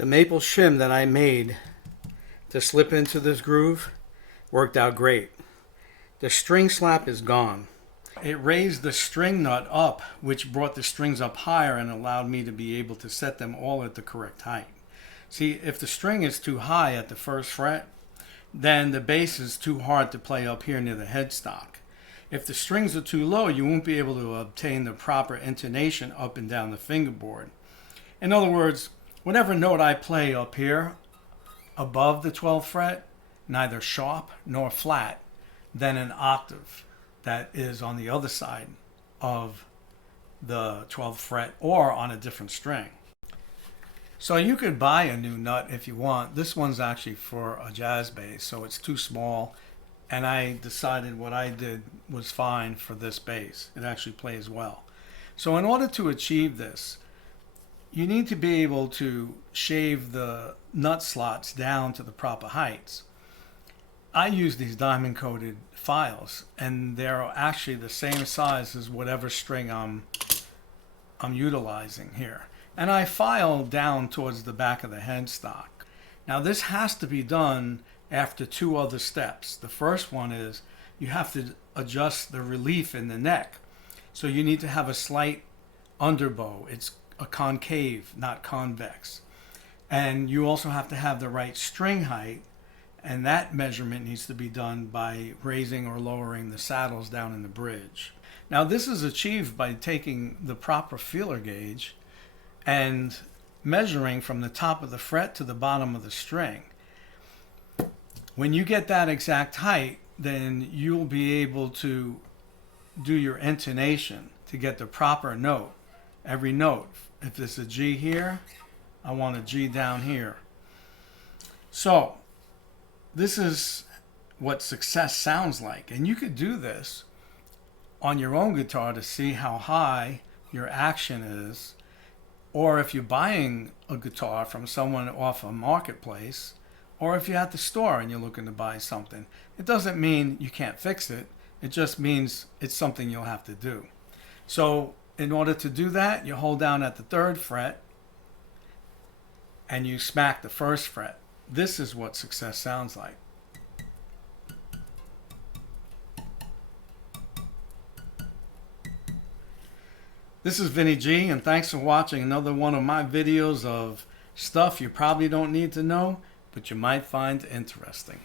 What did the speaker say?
The maple shim that I made to slip into this groove worked out great. The string slap is gone. It raised the string nut up, which brought the strings up higher and allowed me to be able to set them all at the correct height. See, if the string is too high at the first fret, then the bass is too hard to play up here near the headstock. If the strings are too low, you won't be able to obtain the proper intonation up and down the fingerboard. In other words, whatever note I play up here above the 12th fret, neither sharp nor flat, than an octave that is on the other side of the 12th fret or on a different string. So you could buy a new nut if you want. This one's actually for a jazz bass, so it's too small, and I decided what I did was fine for this bass. It actually plays well. So in order to achieve this, you need to be able to shave the nut slots down to the proper heights. I use these diamond coated files, and they're actually the same size as whatever string I'm utilizing here. And I file down towards the back of the headstock. Now this has to be done after two other steps. The first one is you have to adjust the relief in the neck. So you need to have a slight underbow. It's a concave, not convex. And you also have to have the right string height, and that measurement needs to be done by raising or lowering the saddles down in the bridge. Now this is achieved by taking the proper feeler gauge and measuring from the top of the fret to the bottom of the string. When you get that exact height, then you'll be able to do your intonation to get the proper note. Every note. If it's a G here, I want a G down here. So this is what success sounds like. And you could do this on your own guitar to see how high your action is. Or if you're buying a guitar from someone off a marketplace, or if you're at the store and you're looking to buy something. It doesn't mean you can't fix it. It just means it's something you'll have to do. So in order to do that, you hold down at the 3rd fret and you smack the 1st fret. This is what success sounds like. This is Vinny G, and thanks for watching another one of my videos of stuff you probably don't need to know, but you might find interesting.